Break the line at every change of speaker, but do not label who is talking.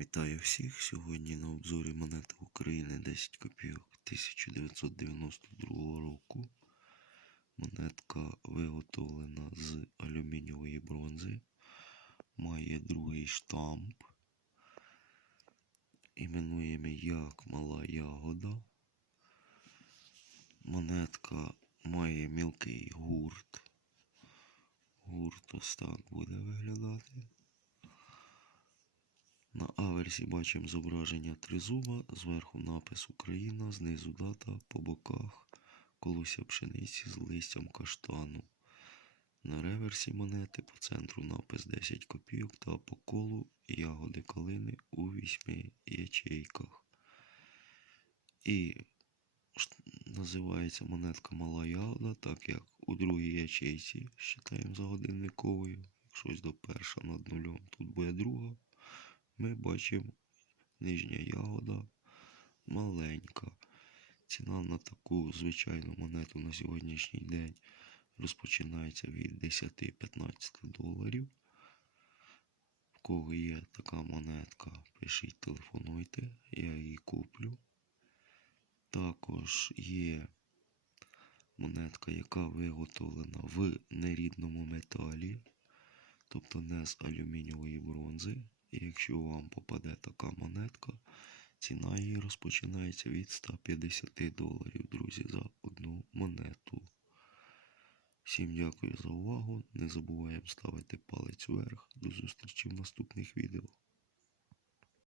Вітаю всіх! Сьогодні на обзорі монети України 10 копійок 1992 року. Монетка виготовлена з алюмінієвої бронзи, має другий штамп. Іменуємо як мала ягода. Монетка має мілкий гурт. Гурт ось так буде виглядати. На аверсі бачимо зображення тризуба, зверху напис Україна, знизу дата, по боках колося пшениці з листям каштану. На реверсі монети по центру напис 10 копійок та по колу ягоди калини у вісьми ячейках. І називається монетка Мала Ягода, так як у другій ячейці, считаємо за годинниковою, якщо до перша над нулем, тут буде друга ми бачимо нижня ягода маленька. Ціна на таку звичайну монету на сьогоднішній день розпочинається від 10-15 доларів. В кого є така монетка, пишіть, телефонуйте, я її куплю. Також є монетка, яка виготовлена в нерідному металі, тобто не з алюмінієвої бронзи. І якщо вам попаде така монетка, ціна її розпочинається від 150 доларів, друзі, за одну монету. Всім дякую за увагу. Не забуваємо ставити палець вверх. До зустрічі в наступних відео.